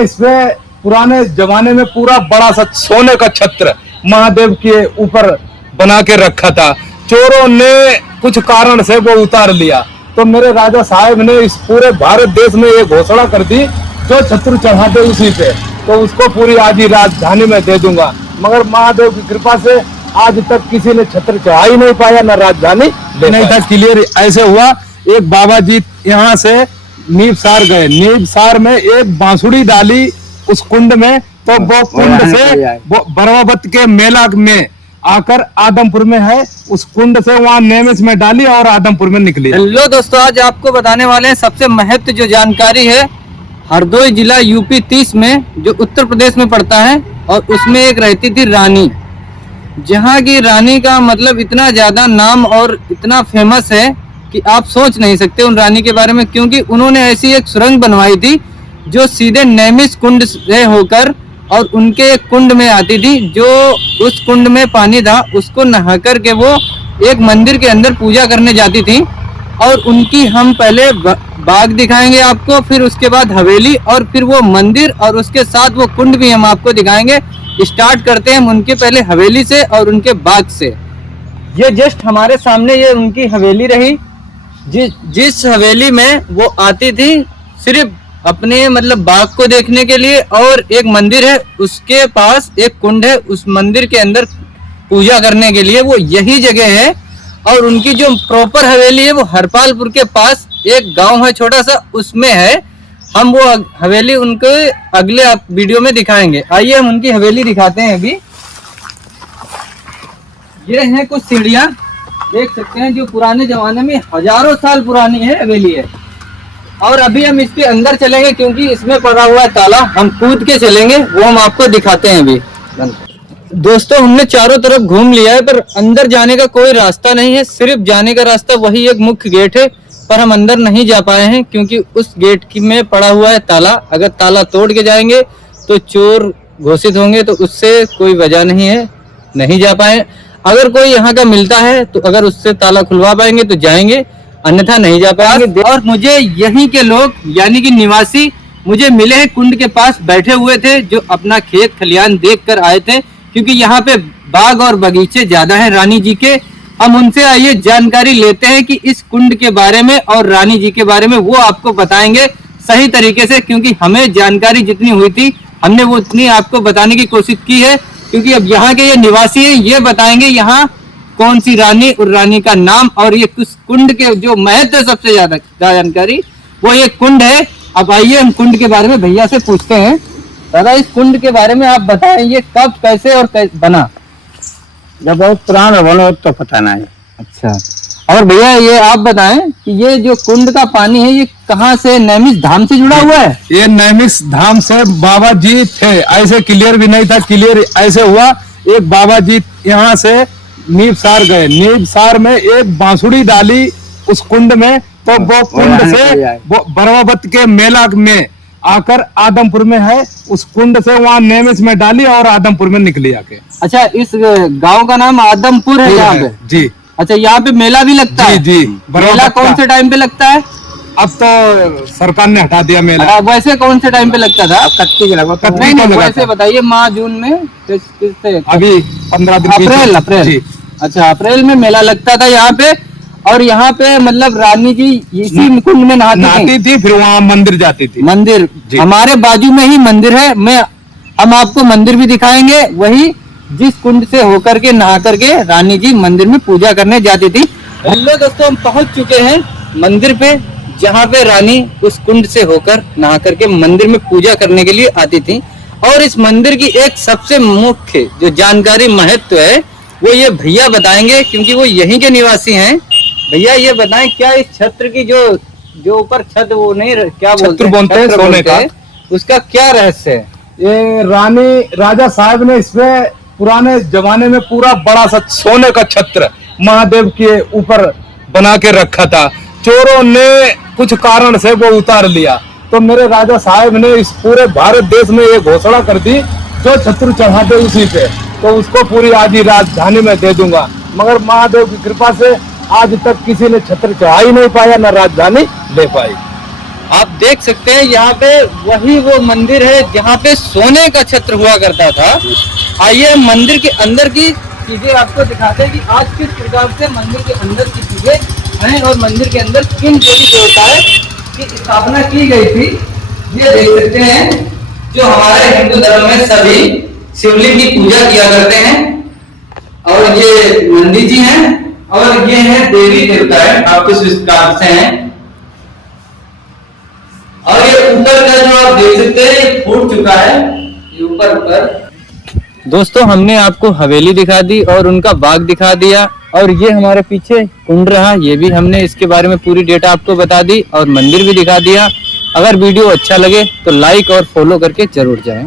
इसमें पुराने जमाने में पूरा बड़ा सा सोने का छत्र महादेव के ऊपर बना के रखा था। चोरों ने कुछ कारण से वो उतार लिया, तो मेरे राजा साहब ने इस पूरे भारत देश में ये घोषणा कर दी, जो छत्र चढ़ाते उसी पे, तो उसको पूरी आज ही राजधानी में दे दूंगा। मगर महादेव की कृपा से आज तक किसी ने छत्र चढ़ा ही नहीं पाया, न राजधानी नहीं था। क्लियर ऐसे हुआ, एक बाबा जी यहाँ से नीबसार गए, नीबसार में एक बांसुरी डाली उस कुंड में, तो वो कुंड से वो बरवावत के मेला में आकर आदमपुर में है, उस कुंड से वहाँ नेमिस में डाली और आदमपुर में निकली। हेलो दोस्तों, आज आपको बताने वाले हैं सबसे महत्व जो जानकारी है। हरदोई जिला यूपी 30 में जो उत्तर प्रदेश में पड़ता है, और उसमें एक रहती थी रानी, जहाँ की रानी का मतलब इतना ज्यादा नाम और इतना फेमस है कि आप सोच नहीं सकते उन रानी के बारे में, क्योंकि उन्होंने ऐसी एक सुरंग बनवाई थी जो सीधे नेमिस कुंड से होकर और उनके एक कुंड में आती थी। जो उस कुंड में पानी था उसको नहा कर के वो एक मंदिर के अंदर पूजा करने जाती थी। और उनकी हम पहले बाग दिखाएंगे आपको, फिर उसके बाद हवेली, और फिर वो मंदिर, और उसके साथ वो कुंड भी हम आपको दिखाएंगे। स्टार्ट करते हैं हम उनके पहले हवेली से और उनके बाग से। ये जस्ट हमारे सामने ये उनकी हवेली रही, जिस हवेली में वो आती थी सिर्फ अपने मतलब बाग को देखने के लिए, और एक मंदिर है उसके पास एक कुंड है, उस मंदिर के अंदर पूजा करने के लिए वो यही जगह है। और उनकी जो प्रॉपर हवेली है वो हरपालपुर के पास एक गांव है छोटा सा, उसमें है। हम वो हवेली उनके अगले वीडियो में दिखाएंगे। आइए हम उनकी हवेली दिखाते हैं। अभी ये हैं कुछ सीढ़ियां, देख सकते हैं, जो पुराने जमाने में हजारों साल पुरानी है हवेली है। और अभी हम इसके अंदर चलेंगे क्योंकि इसमें पड़ा हुआ है ताला, हम कूद के चलेंगे, वो हम आपको दिखाते हैं। अभी दोस्तों हमने चारों तरफ घूम लिया है, पर अंदर जाने का कोई रास्ता नहीं है। सिर्फ जाने का रास्ता वही एक मुख्य गेट है, पर हम अंदर नहीं जा पाए हैं क्योंकि उस गेट में पड़ा हुआ है ताला। अगर ताला तोड़ के जाएंगे तो चोर घोषित होंगे, तो उससे कोई वजह नहीं है, नहीं जा पाए। अगर कोई यहाँ का मिलता है तो अगर उससे ताला खुलवा पाएंगे तो जाएंगे, अन्यथा नहीं जा पाएंगे। और मुझे यहीं के लोग यानी कि निवासी मुझे मिले हैं, कुंड के पास बैठे हुए थे, जो अपना खेत खलियान देख कर आए थे, क्योंकि यहाँ पे बाग और बगीचे ज्यादा हैं रानी जी के। हम उनसे आइए जानकारी लेते हैं कि इस कुंड के बारे में और रानी जी के बारे में वो आपको बताएंगे सही तरीके से, क्योंकि हमें जानकारी जितनी हुई थी हमने वो उतनी आपको बताने की कोशिश की है। क्योंकि अब यहाँ के ये निवासी हैं, ये बताएंगे यहाँ कौन सी रानी और रानी का नाम, और ये कुछ कुंड के जो महत्व है सबसे ज्यादा जानकारी वो ये कुंड है। अब आइए हम कुंड के बारे में भैया से पूछते हैं। दादा, इस कुंड के बारे में आप बताएं, ये कब कैसे और बना? जब बहुत पुराना बनो तो पता नहीं। अच्छा, और भैया ये आप बताएं कि ये जो कुंड का पानी है ये कहाँ से, नैमिष धाम से जुड़ा हुआ है? ये नैमिष धाम से बाबा जी थे, ऐसे क्लियर भी नहीं था। क्लियर ऐसे हुआ, एक बाबा जी यहाँ से नीबसार गए, नीबसार में एक बांसुरी डाली उस कुंड में, तो वो कुंड से वो बरवावत के मेला में आकर आदमपुर में है, उस कुंड से वहाँ नेमिस में डाली और आदमपुर में निकली आके। अच्छा, इस गांव का नाम आदमपुर है यहाँ पे? जी। अच्छा, यहाँ पे मेला भी लगता है? जी। मेला कौन से टाइम पे लगता है? अब तो सरकार ने हटा दिया मेला। वैसे कौन से टाइम पे लगता था? नहीं, वैसे बताइए, माह जून में किससे? अभी 15 दिन अप्रैल। अच्छा, अप्रैल में मेला लगता था यहाँ पे। और यहाँ पे मतलब रानी जी इसी कुंड में नहाती थी, फिर वहाँ मंदिर जाती थी। मंदिर हमारे बाजू में ही मंदिर है, हम आपको मंदिर भी दिखाएंगे, वही जिस कुंड से होकर के नहा करके रानी जी मंदिर में पूजा करने जाती थी। हेलो दोस्तों, हम पहुंच चुके हैं मंदिर पे, जहाँ पे रानी उस कुंड से होकर नहा करके मंदिर में पूजा करने के लिए आती थी। और इस मंदिर की एक सबसे मुख्य जो जानकारी महत्व है वो ये भैया बताएंगे, क्योंकि वो यहीं के निवासी हैं। भैया ये बताएं, क्या इस छत्र की जो ऊपर छत वो नहीं, क्या बोलते हैं, सोने का, उसका क्या रहस्य है? ये राजा साहब ने इसमें पुराने जमाने में पूरा बड़ा सा सोने का छत्र महादेव के ऊपर बना के रखा था। चोरों ने कुछ कारण से वो उतार लिया, तो मेरे राजा साहब ने इस पूरे भारत देश में ये घोषणा कर दी, जो छत्र चढ़ाते उसी पे, तो उसको पूरी आज ही राजधानी में दे दूंगा। मगर महादेव की कृपा से आज तक किसी ने छत्र चढ़ा ही नहीं पाया, न राजधानी ले पाई। आप देख सकते हैं यहाँ पे वही वो मंदिर है जहाँ पे सोने का छत्र हुआ करता था। आइए मंदिर के अंदर की चीजें आपको दिखाते हैं कि आज किस प्रकार से मंदिर के अंदर की चीजें हैं और मंदिर के अंदर किन देवी देवताएं की स्थापना की गई थी। ये देख सकते हैं जो हमारे हिंदू धर्म में सभी शिवलिंग की पूजा किया करते हैं और ये नंदी जी हैं और ये हैं देवी देवताएं आपके स्वीकार से हैं। और ये ऊपर का जो आप देख सकते हैं ये फूट चुका है, ये ऊपर। दोस्तों हमने आपको हवेली दिखा दी और उनका बाग दिखा दिया और ये हमारे पीछे कुंड रहा, ये भी हमने इसके बारे में पूरी डेटा आपको बता दी और मंदिर भी दिखा दिया। अगर वीडियो अच्छा लगे तो लाइक और फॉलो करके जरूर जाएं।